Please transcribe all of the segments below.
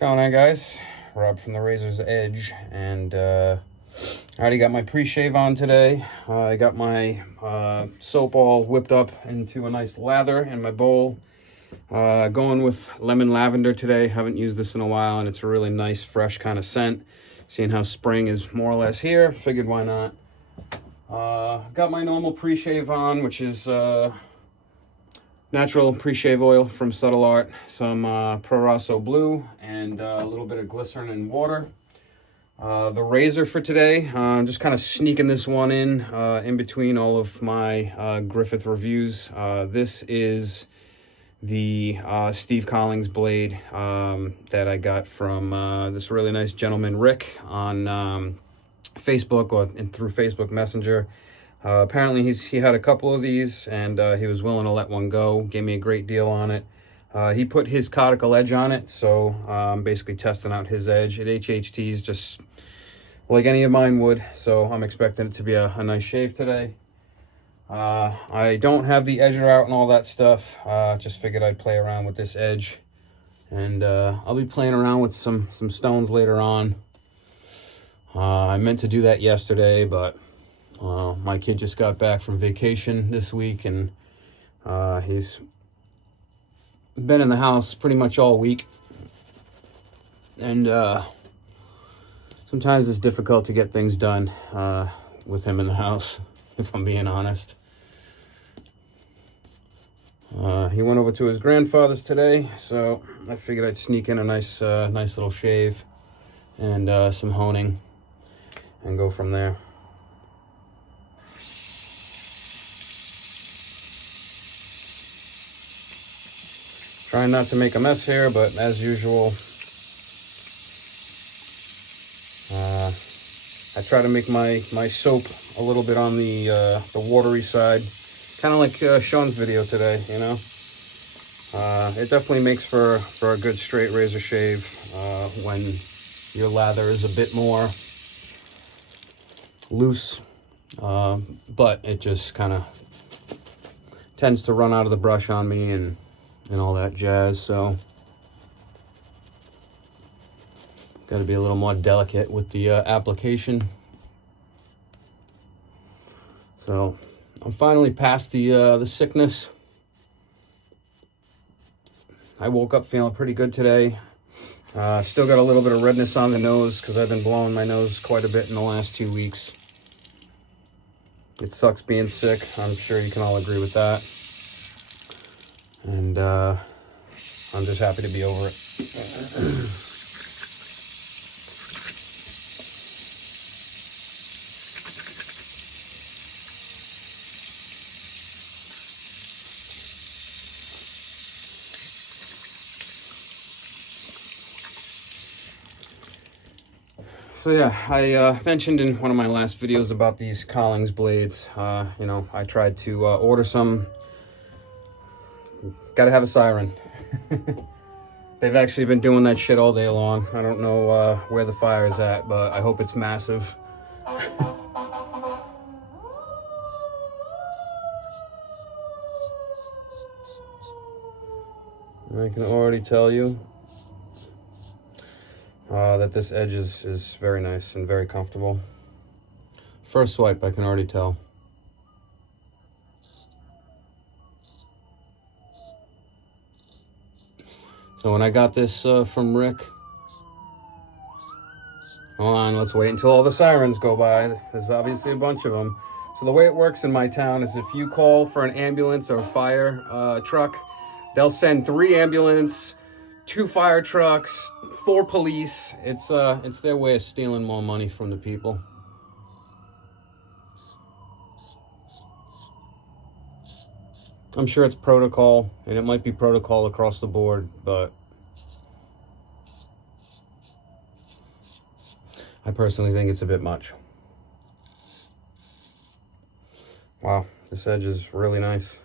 going on, guys? Rob from the Razor's Edge, and I already got my pre-shave on today. I got my soap all whipped up into a nice lather in my bowl. Going with lemon lavender today. Haven't used this in a while, and it's a really nice, fresh kind of scent. Seeing how spring is more or less here, figured why not. Got my normal pre-shave on, which is natural pre-shave oil from Subtle Art, some Pro Blue, and a little bit of glycerin and water. The razor for today, I'm just kind of sneaking this one in between all of my Griffith reviews. This is the Steve Collings blade that I got from this really nice gentleman, Rick, on Facebook and through Facebook Messenger. Apparently he had a couple of these, and he was willing to let one go. Gave me a great deal on it. He put his conical edge on it, so I'm basically testing out his edge. It HHTs just like any of mine would, so I'm expecting it to be a nice shave today. I don't have the edger out and all that stuff. Just figured I'd play around with this edge, and I'll be playing around with some stones later on. I meant to do that yesterday, but my kid just got back from vacation this week, and he's been in the house pretty much all week. And sometimes it's difficult to get things done with him in the house, if I'm being honest. He went over to his grandfather's today, so I figured I'd sneak in a nice little shave and some honing and go from there. Trying not to make a mess here, but as usual, I try to make my soap a little bit on the watery side, kind of like Sean's video today, you know. It definitely makes for a good straight razor shave when your lather is a bit more loose, but it just kind of tends to run out of the brush on me and all that jazz, so got to be a little more delicate with the application. So I'm finally past the sickness. I woke up feeling pretty good today. Still got a little bit of redness on the nose because I've been blowing my nose quite a bit in the last 2 weeks. It sucks being sick. I'm sure you can all agree with that. And I'm just happy to be over it. So yeah, I mentioned in one of my last videos about these Collings blades. You know, I tried to order some. Gotta have a siren. They've actually been doing that shit all day long. I don't know where the fire is at, but I hope it's massive. I can already tell you that this edge is very nice and very comfortable. First swipe, I can already tell. So when I got this from Rick, hold on, let's wait until all the sirens go by. There's obviously a bunch of them. So the way it works in my town is if you call for an ambulance or fire truck, they'll send 3 ambulances, 2 fire trucks, 4 police. It's their way of stealing more money from the people. I'm sure it's protocol, and it might be protocol across the board, but I personally think it's a bit much. Wow, this edge is really nice.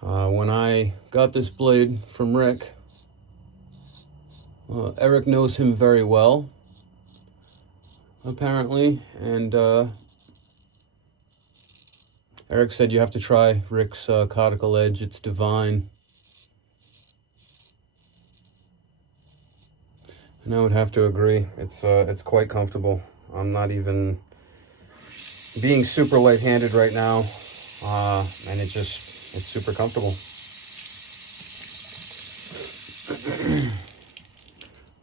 When I got this blade from Rick, Eric knows him very well, apparently, and Eric said you have to try Rick's conical edge. It's divine. And I would have to agree. It's quite comfortable. I'm not even being super light-handed right now, and it's super comfortable.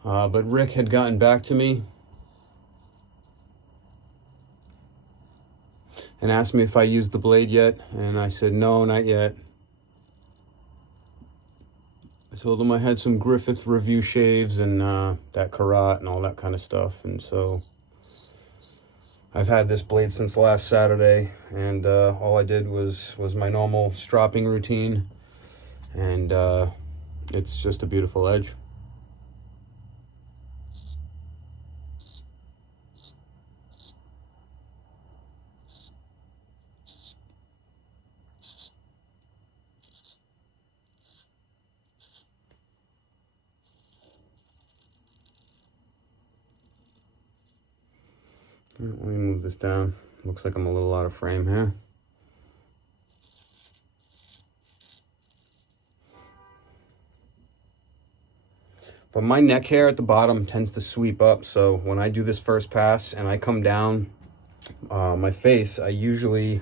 But Rick had gotten back to me and asked me if I used the blade yet, and I said no, not yet. I told him I had some Griffith review shaves and that Karat and all that kind of stuff, and so I've had this blade since last Saturday, and all I did was my normal stropping routine, and it's just a beautiful edge. Let me move this down. Looks like I'm a little out of frame here. But my neck hair at the bottom tends to sweep up, so when I do this first pass and I come down my face, I usually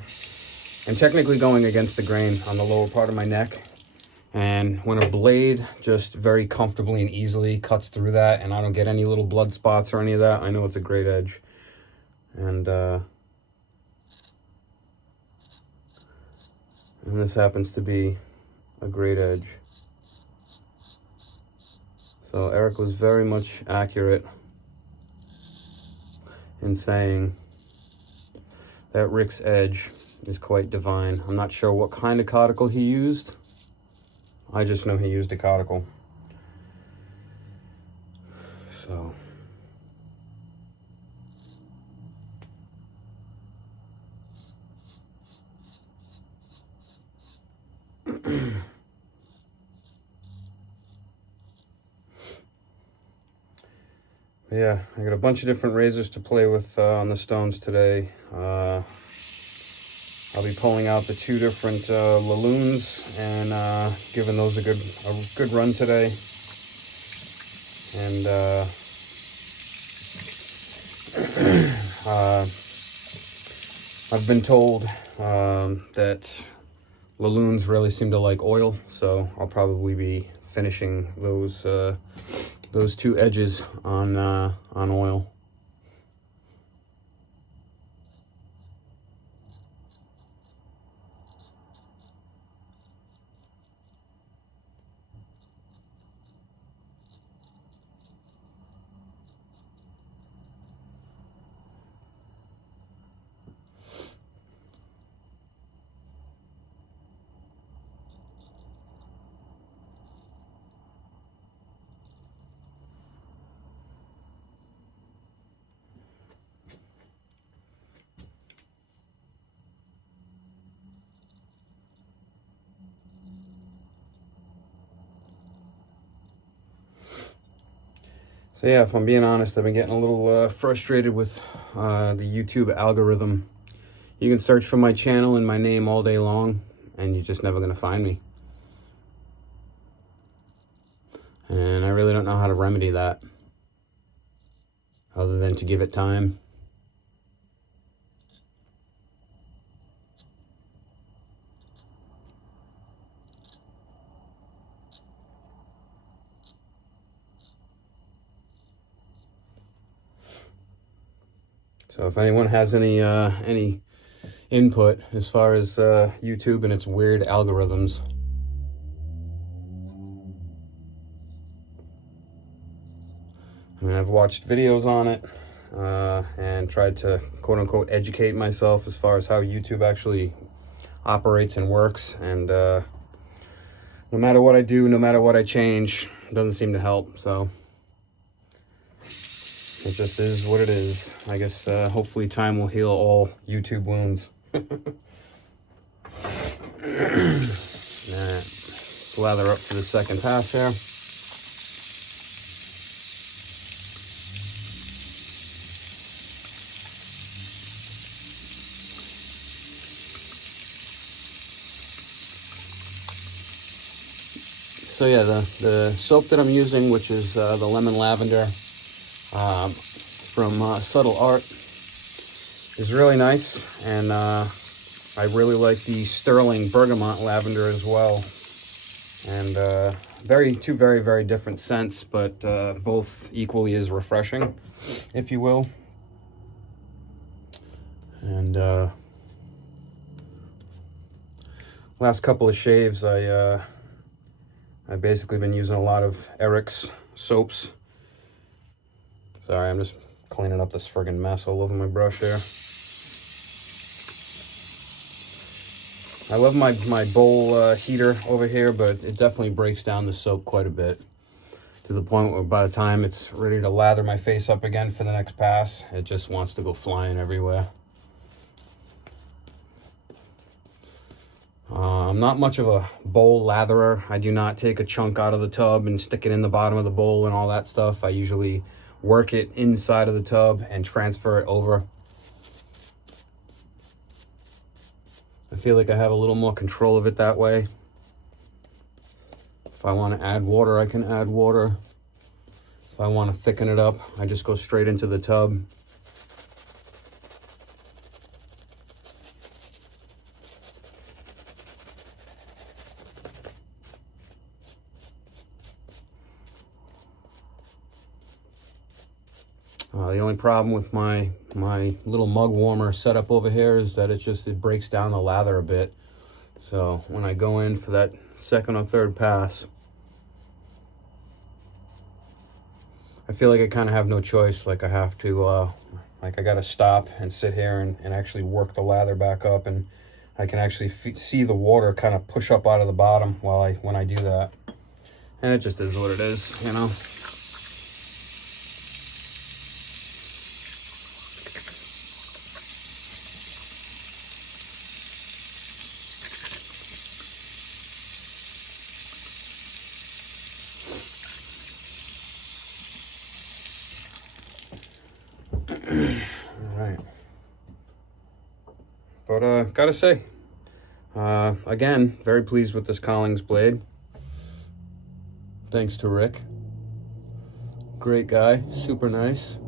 am technically going against the grain on the lower part of my neck. And when a blade just very comfortably and easily cuts through that and I don't get any little blood spots or any of that, I know it's a great edge. And this happens to be a great edge. So Eric was very much accurate in saying that Rick's edge is quite divine. I'm not sure what kind of cuticle he used. I just know he used a cuticle. So yeah, I got a bunch of different razors to play with on the stones today. I'll be pulling out the 2 different Laloons and giving those a good run today. And I've been told that Laloons really seem to like oil, so I'll probably be finishing those 2 edges on oil. So yeah, if I'm being honest, I've been getting a little frustrated with the YouTube algorithm. You can search for my channel and my name all day long, and you're just never going to find me. And I really don't know how to remedy that, other than to give it time. So if anyone has any input as far as YouTube and its weird algorithms, I mean, I've watched videos on it and tried to quote unquote educate myself as far as how YouTube actually operates and works, and no matter what I do, no matter what I change, it doesn't seem to help. So it just is what it is. I guess hopefully time will heal all YouTube wounds. Slather up to the second pass here. So yeah, the soap that I'm using, which is the lemon lavender, from Subtle Art is really nice, and I really like the Sterling Bergamot Lavender as well. And two very, very different scents, but both equally as refreshing, if you will. And last couple of shaves, I've basically been using a lot of Eric's soaps. Sorry, I'm just cleaning up this friggin' mess all over my brush here. I love my bowl heater over here, but it definitely breaks down the soap quite a bit, to the point where by the time it's ready to lather my face up again for the next pass, it just wants to go flying everywhere. I'm not much of a bowl latherer. I do not take a chunk out of the tub and stick it in the bottom of the bowl and all that stuff. I usually work it inside of the tub and transfer it over. I feel like I have a little more control of it that way. If I want to add water, I can add water. If I want to thicken it up, I just go straight into the tub. The only problem with my little mug warmer setup over here is that it breaks down the lather a bit. So when I go in for that second or third pass, I feel like I kind of have no choice. Like I have to, I gotta stop and sit here and actually work the lather back up, and I can actually see the water kind of push up out of the bottom when I do that. And it just is what it is, you know. All right, but gotta say, again, very pleased with this Collings blade. Thanks to Rick. Great guy, super nice.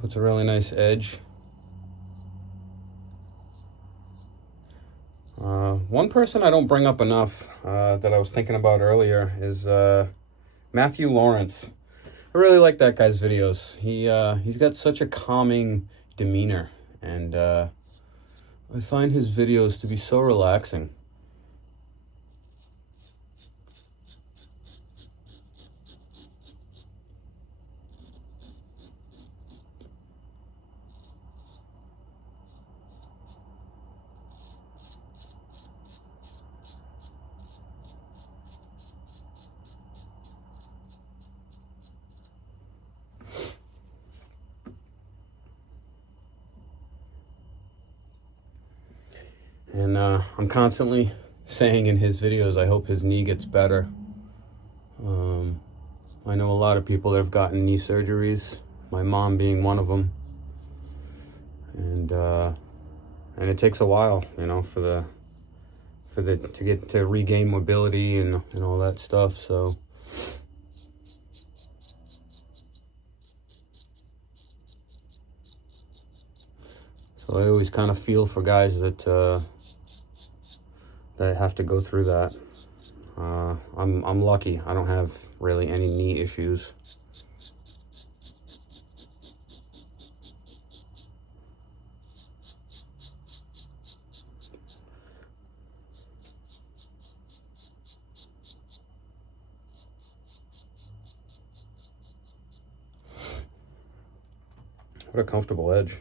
Puts a really nice edge. One person I don't bring up enough that I was thinking about earlier is Matthew Lawrence. I really like that guy's videos. He's got such a calming demeanor, and I find his videos to be so relaxing. And I'm constantly saying in his videos, I hope his knee gets better. I know a lot of people that have gotten knee surgeries, my mom being one of them. And it takes a while, you know, to regain mobility and all that stuff. So I always kind of feel for guys that have to go through that. I'm lucky. I don't have really any knee issues. What a comfortable edge.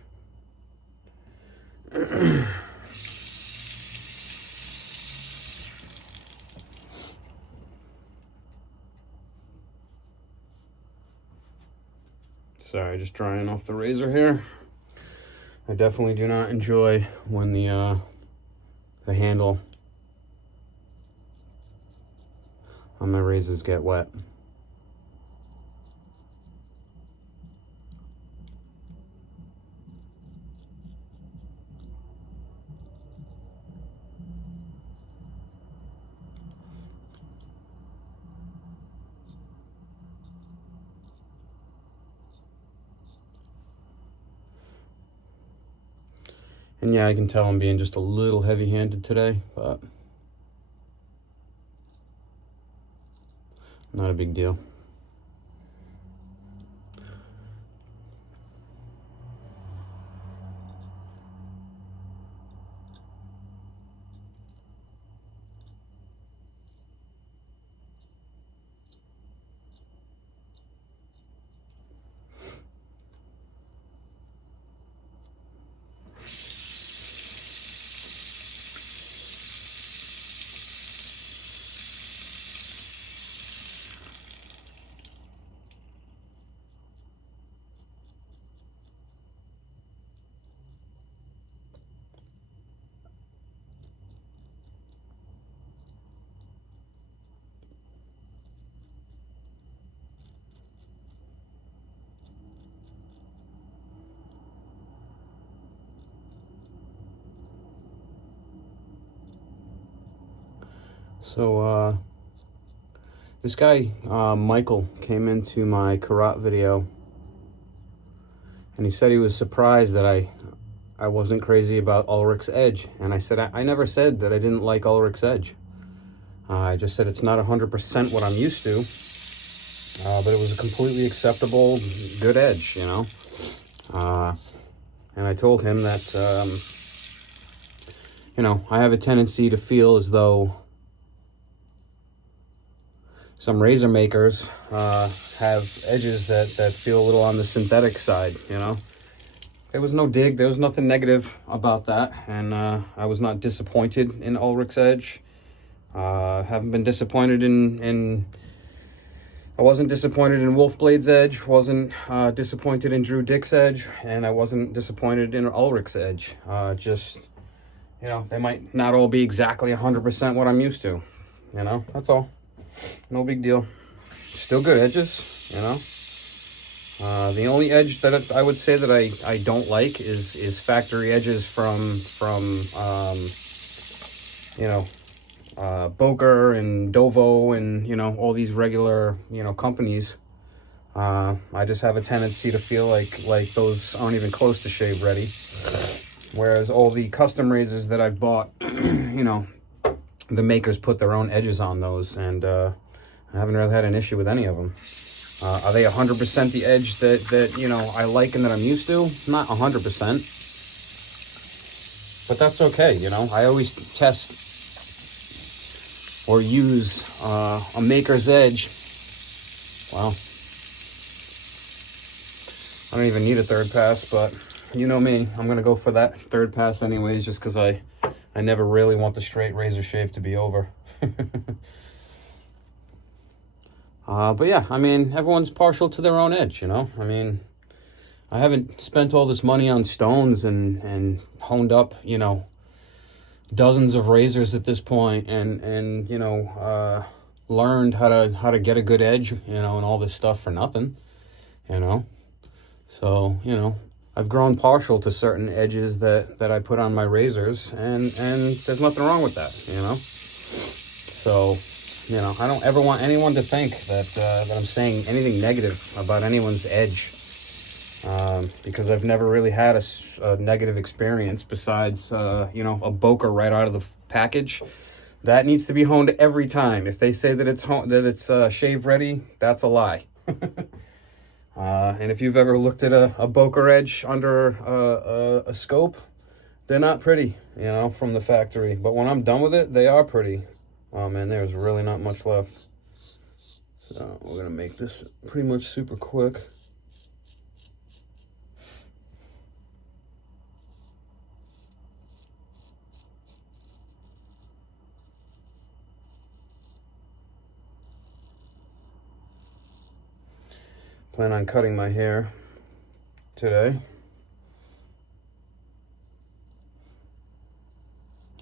Sorry, just drying off the razor here. I definitely do not enjoy when the handle on my razors get wet. And yeah, I can tell I'm being just a little heavy-handed today, but not a big deal. So, this guy, Michael, came into my karate video, and he said he was surprised that I wasn't crazy about Ulrich's Edge. And I said, I never said that I didn't like Ulrich's Edge. I just said it's not 100% what I'm used to, but it was a completely acceptable, good edge, you know. And I told him that, you know, I have a tendency to feel as though some razor makers have edges that feel a little on the synthetic side, you know. There was no dig, there was nothing negative about that, and I was not disappointed in Ulrich's Edge. Haven't been disappointed I wasn't disappointed in Wolfblade's Edge, wasn't disappointed in Drew Dick's Edge, and I wasn't disappointed in Ulrich's Edge. Just, you know, they might not all be exactly 100% what I'm used to, you know, that's all. No big deal. Still good edges, you know. The only edge that I would say that I don't like is factory edges from you know, Boker and Dovo and, you know, all these regular, you know, companies. I just have a tendency to feel like those aren't even close to shave ready. Whereas all the custom razors that I've bought, you know, the makers put their own edges on those, and I haven't really had an issue with any of them. Are they 100% the edge that you know, I like and that I'm used to? Not 100%. But that's okay, you know. I always test or use a maker's edge. Well, I don't even need a third pass, but you know me. I'm going to go for that third pass anyways, just because I never really want the straight razor shave to be over. But yeah, I mean, everyone's partial to their own edge, you know? I mean, I haven't spent all this money on stones and honed up, you know, dozens of razors at this point, and you know, learned how to get a good edge, you know, and all this stuff for nothing, you know? So, you know, I've grown partial to certain edges that I put on my razors, and there's nothing wrong with that, you know? So, you know, I don't ever want anyone to think that I'm saying anything negative about anyone's edge, because I've never really had a negative experience besides, you know, a Boker right out of the package. That needs to be honed every time. If they say that it's shave ready, that's a lie. And if you've ever looked at a Boker edge under a scope, they're not pretty, you know, from the factory. But when I'm done with it, they are pretty. Oh man, there's really not much left. So we're gonna make this pretty much super quick. Plan on cutting my hair today.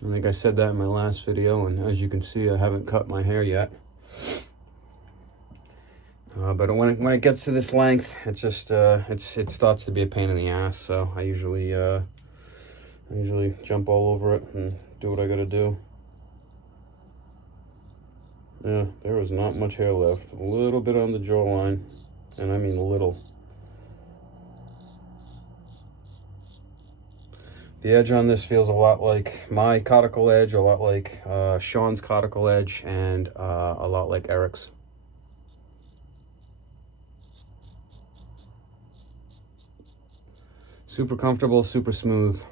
I think I said that in my last video, and as you can see, I haven't cut my hair yet. But when it gets to this length, it just it starts to be a pain in the ass. So I usually jump all over it and do what I gotta do. Yeah, there was not much hair left. A little bit on the jawline, and I mean little. The edge on this feels a lot like my cuticle edge, a lot like Sean's cuticle edge, and a lot like Eric's. Super comfortable, super smooth.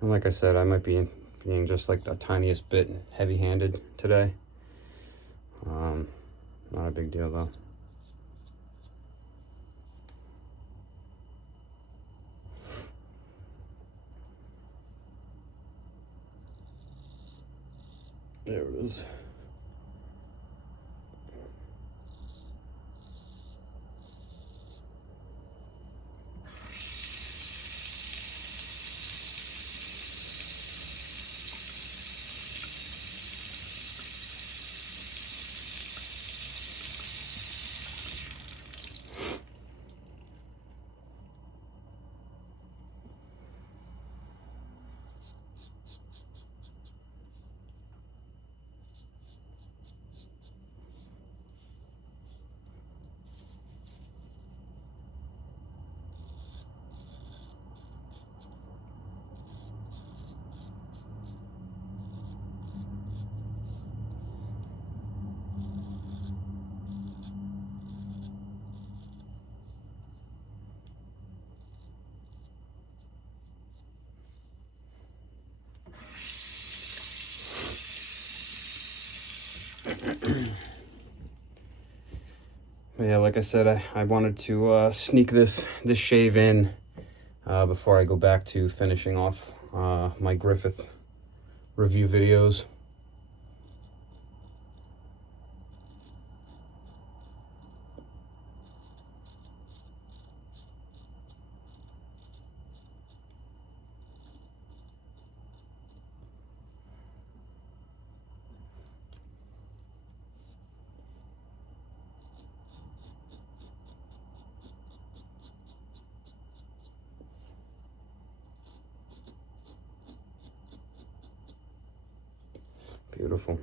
And like I said, I might be being just like the tiniest bit heavy-handed today. Not a big deal though. There it is. But yeah, like I said, I wanted to sneak this shave in before I go back to finishing off my Griffith review videos. Beautiful.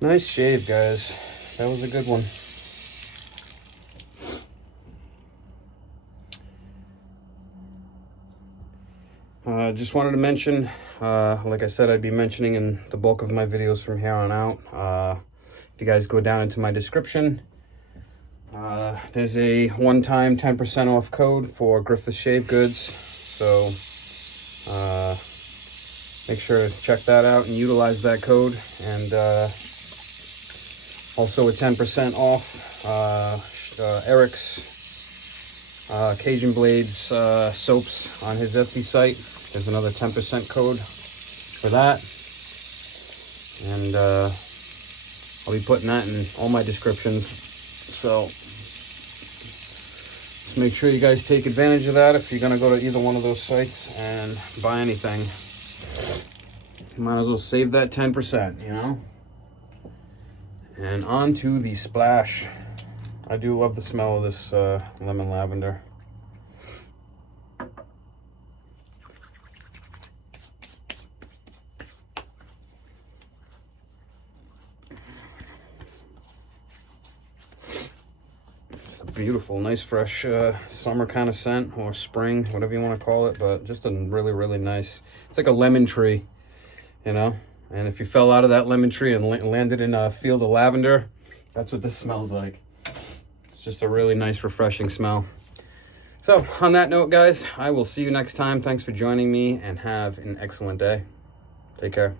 Nice shave, guys. That was a good one. Just wanted to mention, like I said, I'd be mentioning in the bulk of my videos from here on out. If you guys go down into my description, there's a one-time 10% off code for Griffith Shave Goods. So make sure to check that out and utilize that code. And also a 10% off Eric's Cajun Blades soaps on his Etsy site. There's another 10% code for that. And I'll be putting that in all my descriptions. So just make sure you guys take advantage of that if you're going to go to either one of those sites and buy anything. You might as well save that 10%, you know? And on to the splash. I do love the smell of this lemon lavender. It's a beautiful, nice, fresh summer kind of scent, or spring, whatever you want to call it, but just a really, really nice, it's like a lemon tree, you know? And if you fell out of that lemon tree and landed in a field of lavender, that's what this smells like. It's just a really nice, refreshing smell. So on that note, guys, I will see you next time. Thanks for joining me and have an excellent day. Take care.